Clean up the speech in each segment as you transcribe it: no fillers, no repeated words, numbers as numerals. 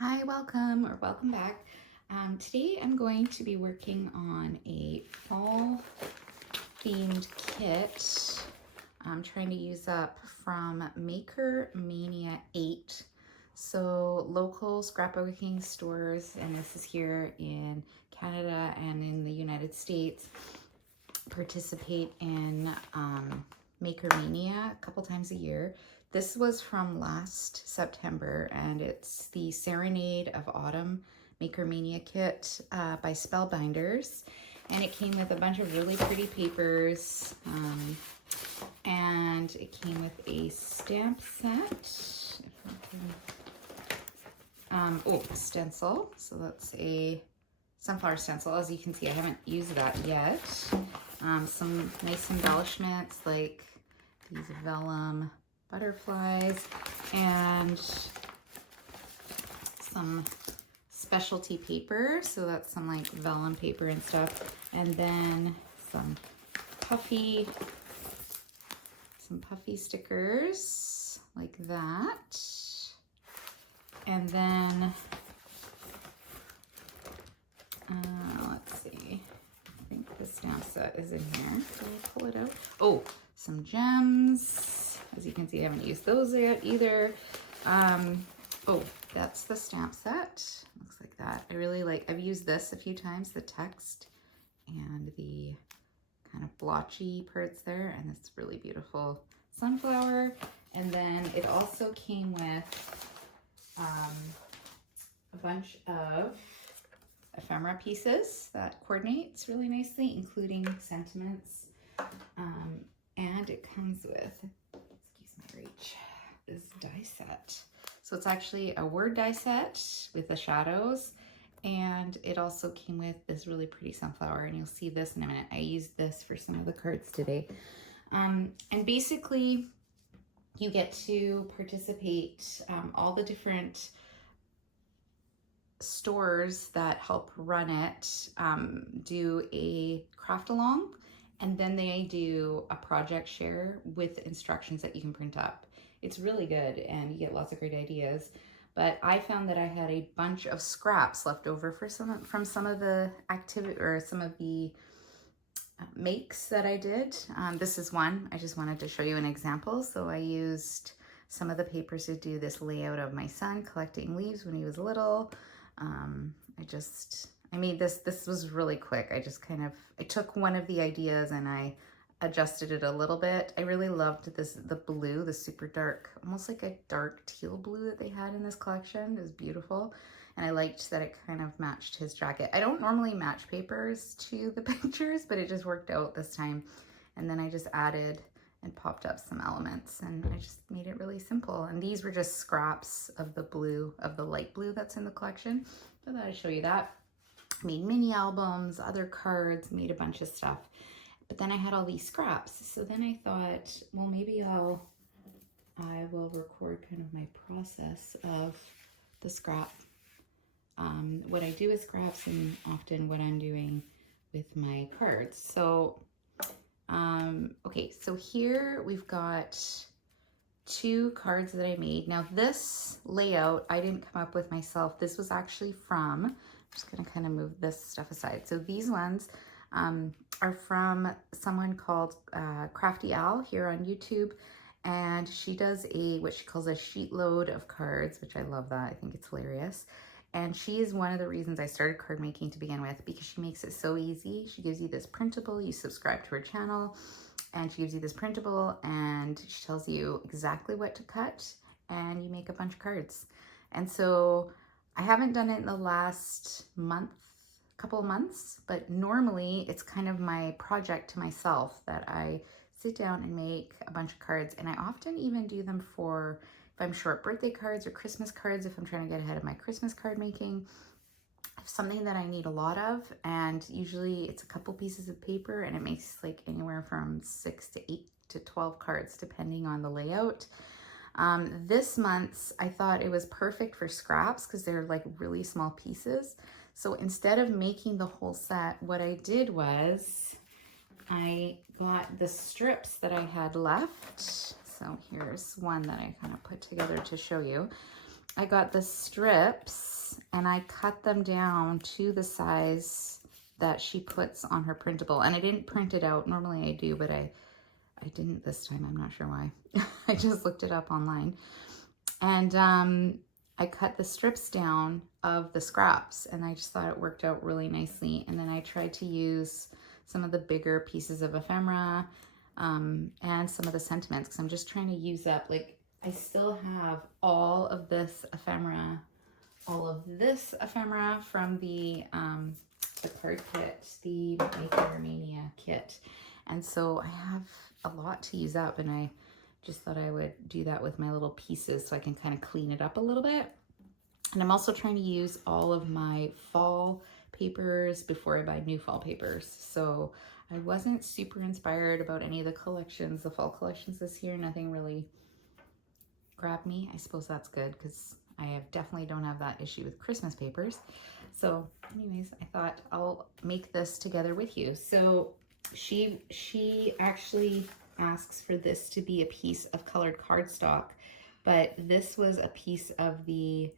Hi, welcome back. Today I'm going to be working on a fall themed kit. I'm trying to use up from Maker Mania 8. So local scrapbooking stores, and this is here in Canada and in the United States, participate in Maker Mania a couple times a year. This was from last September, and it's the Serenade of Autumn Maker Mania kit by Spellbinders. And it came with a bunch of really pretty papers, and it came with a stamp set. Stencil. So that's a sunflower stencil. As you can see, I haven't used that yet. Some nice embellishments like these vellum butterflies and some specialty paper. So that's some like vellum paper and stuff. And then some puffy stickers like that. And then, let's see, I think the stamp set is in here. Can I pull it out? Oh, some gems. As you can see, I haven't used those yet either. Oh, that's the stamp set. Looks like that. I really like, I've used this a few times, the text and the kind of blotchy parts there, and it's really beautiful sunflower. And then it also came with a bunch of ephemera pieces that coordinates really nicely, including sentiments. And it comes with, excuse my reach, this die set. So it's actually a word die set with the shadows, and it also came with this really pretty sunflower, and you'll see this in a minute. I used this for some of the cards today. And basically you get to participate, all the different stores that help run it do a craft along, and then they do a project share with instructions that you can print up. It's really good, and you get lots of great ideas. But I found that I had a bunch of scraps left over from some of the activity or some of the makes that I did. This is one. I just wanted to show you an example. So I used some of the papers to do this layout of my son collecting leaves when he was little. I made this was really quick. I took one of the ideas and I adjusted it a little bit. I really loved the blue, the super dark, almost like a dark teal blue that they had in this collection. It was beautiful. And I liked that it kind of matched his jacket. I don't normally match papers to the pictures, but it just worked out this time. And then I just added and popped up some elements, and I just made it really simple. And these were just scraps of the blue, of the light blue that's in the collection. So I thought I'd show you that. Made mini albums, other cards, made a bunch of stuff. But then I had all these scraps. So then I thought, well, maybe I will record kind of my process of the scrap. What I do with scraps and often what I'm doing with my cards. So, okay, so here we've got 2 cards that I made. Now this layout, I didn't come up with myself. This was actually from, I'm just gonna kind of move this stuff aside. So these ones are from someone called Crafty here on YouTube. And she does what she calls a sheetload of cards, which I love that. I think it's hilarious. And she is one of the reasons I started card making to begin with, because she makes it so easy. She gives you this printable, you subscribe to her channel, and she gives you this printable, and she tells you exactly what to cut, and you make a bunch of cards. And so I haven't done it in the last couple of months, but normally it's kind of my project to myself that I sit down and make a bunch of cards. And I often even do them for, if I'm short, birthday cards or Christmas cards, if I'm trying to get ahead of my Christmas card making. Something that I need a lot of, and usually it's a couple pieces of paper, and it makes like anywhere from 6 to 8 to 12 cards depending on the layout. This month's, I thought it was perfect for scraps because they're like really small pieces. So instead of making the whole set, what I did was I got the strips that I had left. So here's one that I kind of put together to show you. I got the strips and I cut them down to the size that she puts on her printable. And I didn't print it out. Normally I do, but I didn't this time. I'm not sure why. I just looked it up online. And I cut the strips down of the scraps, and I just thought it worked out really nicely. And then I tried to use some of the bigger pieces of ephemera and some of the sentiments, because I'm just trying to use up, like, I still have all of this ephemera from the card kit, the Maker Mania kit. And so I have a lot to use up, and I just thought I would do that with my little pieces so I can kind of clean it up a little bit. And I'm also trying to use all of my fall papers before I buy new fall papers. So I wasn't super inspired about any of the collections, the fall collections this year. Nothing really grabbed me. I suppose that's good, because I definitely don't have that issue with Christmas papers. So anyways, I thought I'll make this together with you. So she actually asks for this to be a piece of colored cardstock, but this was a piece of the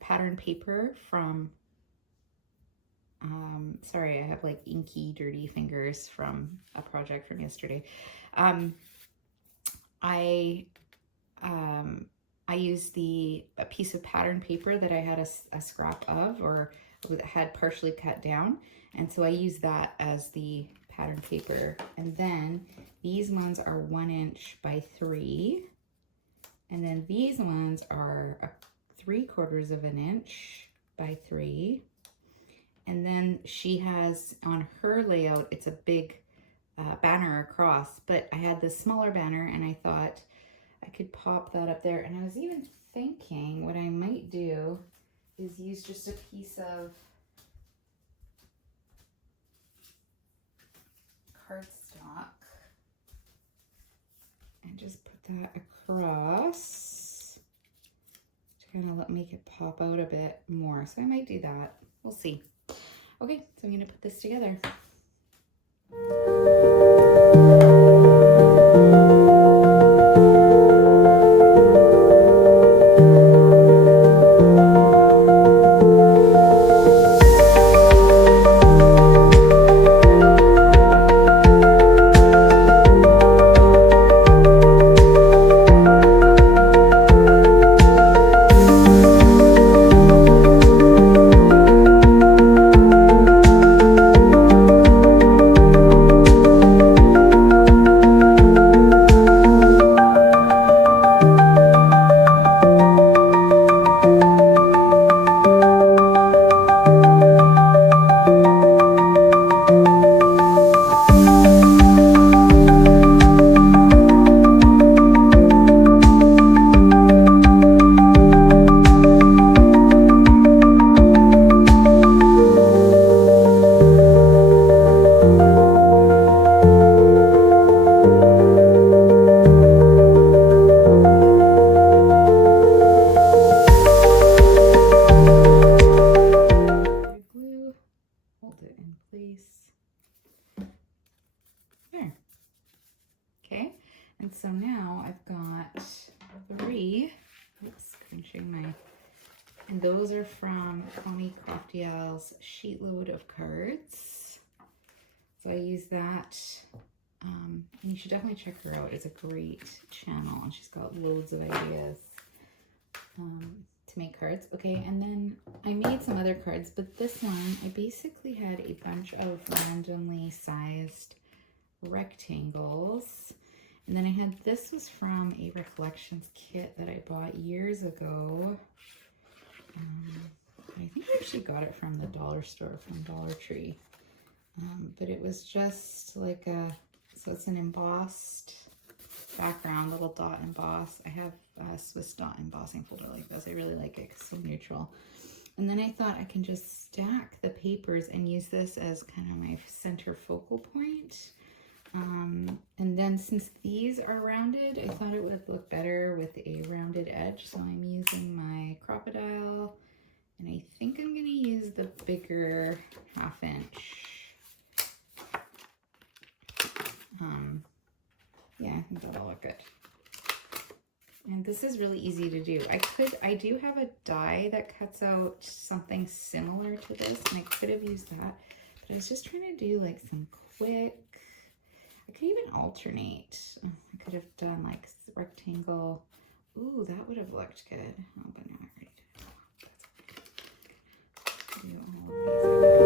pattern paper from, sorry, I have like inky, dirty fingers from a project from yesterday. I used a piece of pattern paper that I had a scrap of, or had partially cut down, and so I used that as the pattern paper. And then these ones are 1 inch by 3, and then these ones are 3/4 of an inch by 3. And then she has on her layout, it's a big banner across, but I had this smaller banner, and I thought I could pop that up there. And I was even thinking what I might do is use just a piece of cardstock and just put that across to kind of make it pop out a bit more. So I might do that. We'll see. Okay, so I'm going to put this together. So now I've got 3, oops, crunching my, and those are from Crafty's Sheetload of cards. So I use that, and you should definitely check her out. It's a great channel, and she's got loads of ideas to make cards. Okay, and then I made some other cards, but this one, I basically had a bunch of randomly sized rectangles. And then I had, this was from a Reflections kit that I bought years ago. I think I actually got it from the dollar store, from Dollar Tree. But it was just like so it's an embossed background, little dot emboss. I have a Swiss dot embossing folder like this. I really like it because it's so neutral. And then I thought I can just stack the papers and use this as kind of my center focal point. And then since these are rounded, I thought it would look better with a rounded edge. So I'm using my crocodile, and I think I'm going to use the bigger 1/2 inch. Yeah, I think that'll look good. And this is really easy to do. I do have a die that cuts out something similar to this, and I could have used that, but I was just trying to do like some quick, I could even alternate. I could have done like rectangle. Ooh, that would have looked good. Oh, but now I'm ready to do all of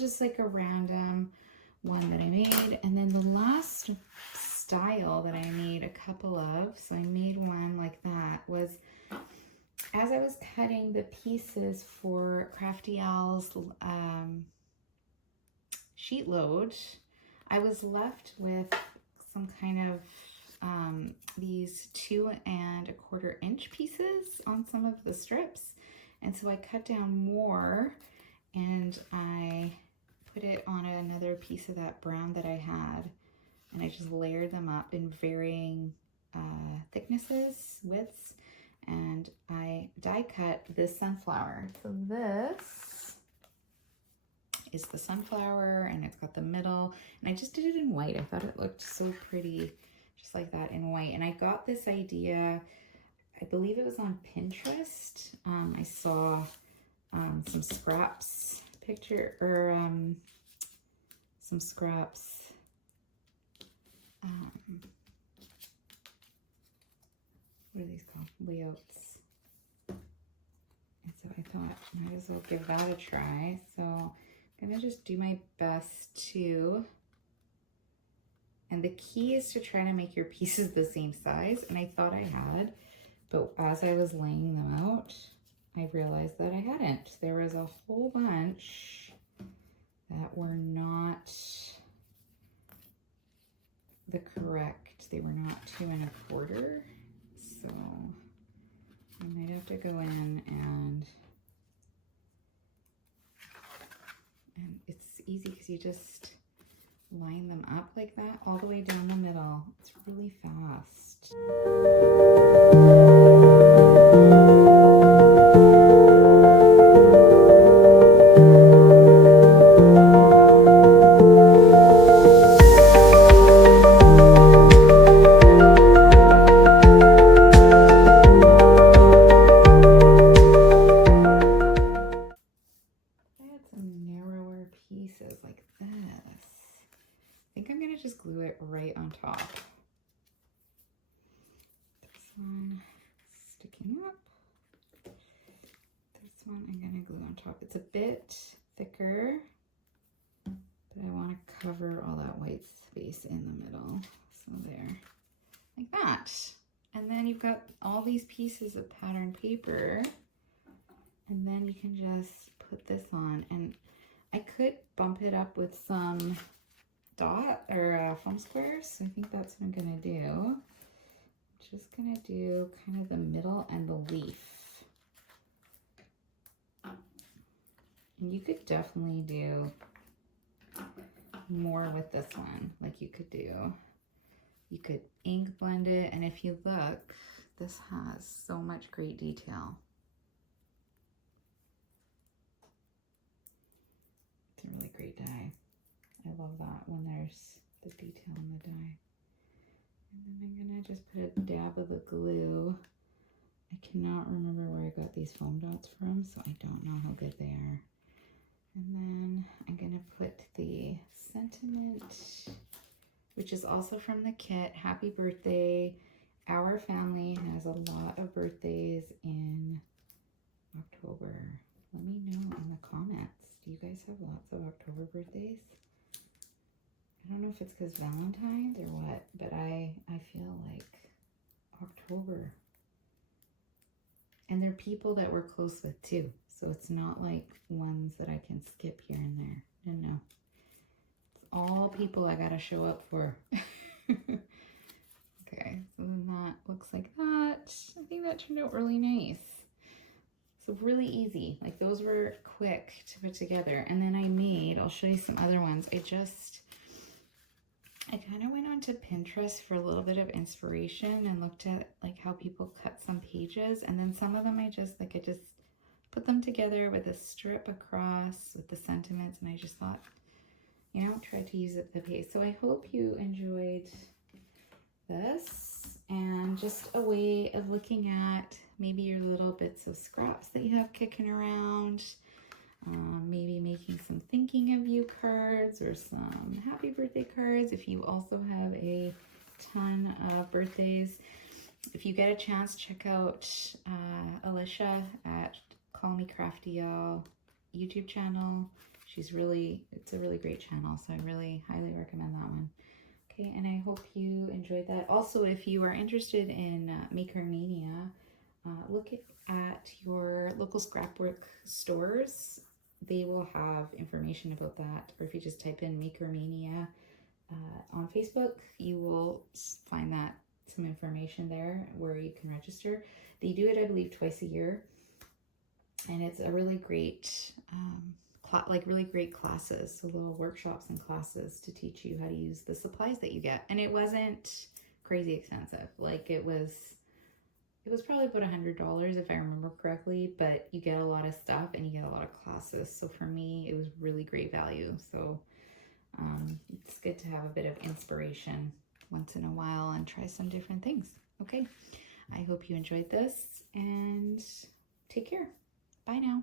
just like a random one that I made. And then the last style that I made a couple of, so I made one like that, was as I was cutting the pieces for Crafty Owl's Sheetload, I was left with some kind of these 2 1/4 inch pieces on some of the strips. And so I cut down more and I put it on another piece of that brown that I had, and I just layered them up in varying thicknesses, widths, and I die cut this sunflower. So this is the sunflower, and it's got the middle, and I just did it in white. I thought it looked so pretty just like that in white. And I got this idea, I believe it was on Pinterest. I saw some scraps picture, or some scraps what are these called, layouts, and so I thought I might as well give that a try. So I'm gonna just do my best to, and the key is to try to make your pieces the same size, and I thought I had, but as I was laying them out I realized that I hadn't. There was a whole bunch that were not the correct, they were not 2 1/4. So I might have to go in and it's easy because you just line them up like that all the way down the middle. It's really fast. It's a bit thicker, but I want to cover all that white space in the middle. So there, like that. And then you've got all these pieces of pattern paper, and then you can just put this on. And I could bump it up with some dot or foam squares. So I think that's what I'm gonna do. I'm just gonna do kind of the middle and the leaf. And you could definitely do more with this one. Like you could ink blend it, and if you look, this has so much great detail. It's a really great die. I love that when there's the detail in the die. And then I'm gonna just put a dab of the glue. I cannot remember where I got these foam dots from, so I don't know how good they are. And then I'm gonna put the sentiment, which is also from the kit. Happy birthday. Our family has a lot of birthdays in October. Let me know in the comments. Do you guys have lots of October birthdays? I don't know if it's because Valentine's or what, but I feel like October And they're people that we're close with too. So it's not like ones that I can skip here and there. No. It's all people I gotta show up for. Okay, so then that looks like that. I think that turned out really nice. So really easy. Like those were quick to put together. And then I made, I'll show you some other ones. I kind of went onto Pinterest for a little bit of inspiration and looked at like how people cut some pages. And then some of them I just put them together with a strip across with the sentiments. And I just thought, you know, try to use it the page. So I hope you enjoyed this and just a way of looking at maybe your little bits of scraps that you have kicking around. Maybe making some thinking of you cards or some happy birthday cards if you also have a ton of birthdays. If you get a chance, check out Alicia at Call Me Crafty YouTube channel. It's a really great channel, so I really highly recommend that one. Okay, and I hope you enjoyed that. Also, if you are interested in Maker Mania, look at your local scrapbook stores. They will have information about that. Or if you just type in Maker Mania on Facebook, you will find that some information there where you can register. They do it, I believe, twice a year. And it's a really great, really great classes, so little workshops and classes to teach you how to use the supplies that you get. And it wasn't crazy expensive. Like it was probably about $100 if I remember correctly, but you get a lot of stuff and you get a lot of classes. So for me, it was really great value. So it's good to have a bit of inspiration once in a while and try some different things. Okay, I hope you enjoyed this and take care. Bye now.